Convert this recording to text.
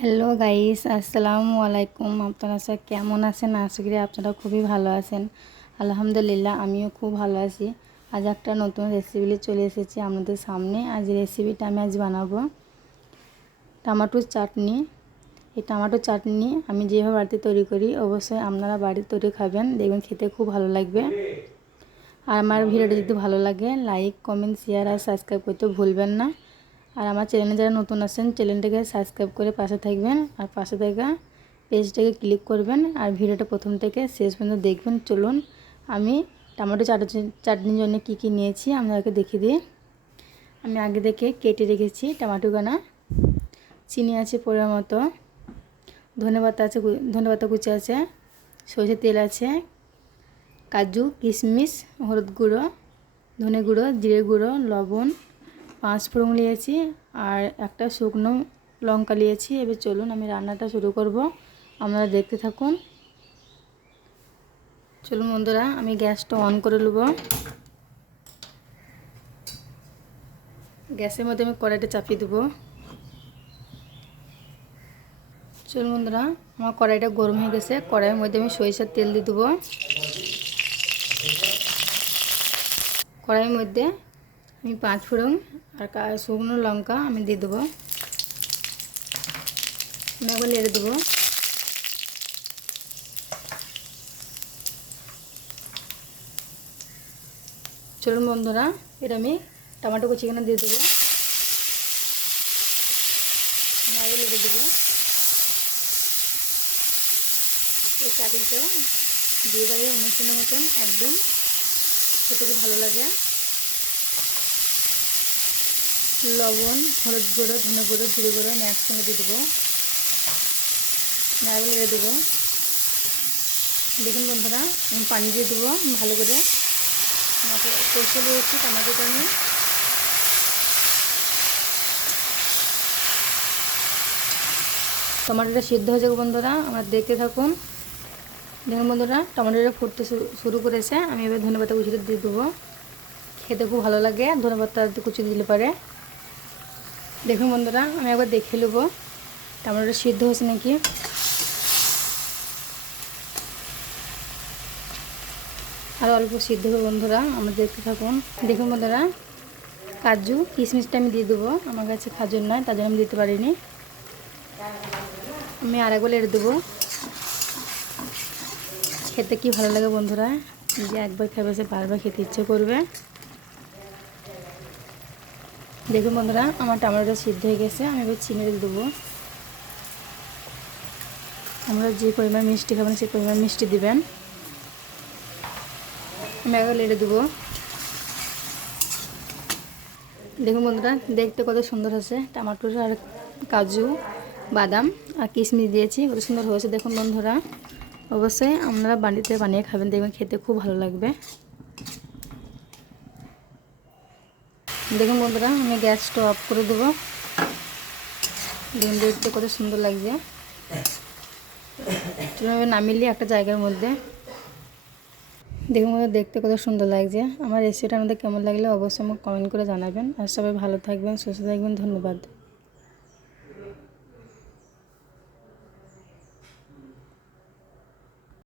Hello guys, আসসালামু আলাইকুম। আপনারা সব কেমন আছেন? আশা করি আপনারা খুবই ভালো আছেন। আলহামদুলিল্লাহ, আমিও খুব ভালো আছি। আজ একটা নতুন রেসিপি চলে এসেছি আপনাদের সামনে। আজ রেসিপিটা আমি আজ বানাবো। টমাটোর চাটনি। এই টমাটোর চাটনি আমি যেভাবে বাড়িতে তৈরি করি, অবশ্যই আপনারা বাড়িতে তৈরি খাবেন। দেখবেন খেতে খুব ভালো লাগবে। আর আমার ভিডিওটা যদি ভালো লাগে লাইক কমেন্ট শেয়ার আর সাবস্ক্রাইব করতে ভুলবেন না। আর আমার চ্যানেলে যারা নতুন আসেন চ্যানেলটাকে সাবস্ক্রাইব করে পাশে থাকবেন আর পাশে থাকা পেজটাকে ক্লিক করবেন আর ভিডিওটা প্রথম থেকে শেষ পর্যন্ত দেখবেন। চলুন, আমি টমেটো চাট চাটনির জন্য কি কি নিয়েছি আপনাদেরকে দেখিয়ে দিই। আমি আগে থেকে কেটে রেখেছি টমাটোগানা চিনি আছে পরিমাণ মতো, ধনে পাতা আছে ধনে পাতা কুচি আছে, সরষের তেল আছে, কাজু, কিশমিশ, হলুদ গুঁড়ো, ধনে গুঁড়ো, জিরে গুঁড়ো, লবণ পাঁচ ফোড়ন নিয়েছি আর একটা শুকনো লঙ্কা নিয়েছি। এবার চলুন আমি রান্নাটা শুরু করব। আপনারা দেখতে থাকুন। চলুন বন্ধুরা, আমি গ্যাসটা অন করে নেব। গ্যাসের মধ্যে আমি কড়াইটা চাপিয়ে দেবো। চলুন বন্ধুরা, আমার কড়াইটা গরম হয়ে গেছে। কড়াইয়ের মধ্যে আমি সরিষার তেল দিয়ে দেবো। কড়াইয়ের মধ্যে আমি পাঁচ ফোড়ন আর শুকনো লঙ্কা আমি দিয়ে দেবো। আমি একবার দেবো। চলুন বন্ধুরা এটা আমি টমেটো কুচি এখানে দিয়ে দেবো। আমি আগে দেবো। এই চাটনিটা দিয়ে দেবে অনুষ্ঠানের মতন, একদম খেতে খুব ভালো লাগে। লবণ, হলুদ গুঁড়ো, ধনে গুঁড়ো, জিরে গুঁড়ো, আমি একসঙ্গে দিয়ে দেবো। নারকেল দিয়ে দেবো। দেখুন বন্ধুরা, আমি পানি দিয়ে দেবো ভালো করে। কষে দিয়েছি টমাটোটা আমি। টমাটোটা সিদ্ধ হয়ে যাবে বন্ধুরা, আমরা দেখতে থাকুন। দেখুন বন্ধুরা, টমেটোটা ফুটতে শুরু করেছে। আমি এবার ধনে পাতা কুচিটা দিয়ে দেবো। খেতে খুব ভালো লাগে ধনে পাতা কুচি দিলে পারে। দেখুন বন্ধুরা, আমি একবার দেখে নেব। টমেটোটা সিদ্ধ হয়েছে নাকি? আর অল্প সিদ্ধ হবে বন্ধুরা, আমরা দেখতে থাকুন। দেখুন বন্ধুরা, কাজু, কিশমিশটা আমি দিয়ে দেবো। আমার কাছে খাজুর নয়, তার জন্য আমি দিতে পারিনি। আমি আর একবার এড়ে দেবো। খেতে কি ভালো লাগে বন্ধুরা, যে একবার খাবে, সে বারবার খেতে ইচ্ছে করবে। দেখুন বন্ধুরা, আমার টমেটোটা সিদ্ধ হয়ে গেছে, আমি এবার চিনি দেবো। আমরা যে পরিমাণ মিষ্টি খাবেন, সেই পরিমাণ মিষ্টি দিবেন। আমি একবার লেড়ে দেবো। দেখুন বন্ধুরা, দেখতে কত সুন্দর হয়েছে। টমাটোর আর কাজু, বাদাম আর কিশমিশ দিয়েছি, কত সুন্দর হয়েছে। দেখুন বন্ধুরা, অবশ্যই আপনারা বাড়িতে বানিয়ে খাবেন, দেখবেন খেতে খুব ভালো লাগবে। দেখুন বন্ধুরা, আমি গ্যাসটা অফ করে দেবো। দিন দেখতে কত সুন্দর লাগছে। আমি নামিলি একটা জায়গার মধ্যে। দেখুন দেখতে কত সুন্দর লাগছে। আমার রেসিপিটা আমাদের কেমন লাগলে অবশ্যই আমাকে কমেন্ট করে জানাবেন। আর সবাই ভালো থাকবেন, সুস্থ থাকবেন, ধন্যবাদ।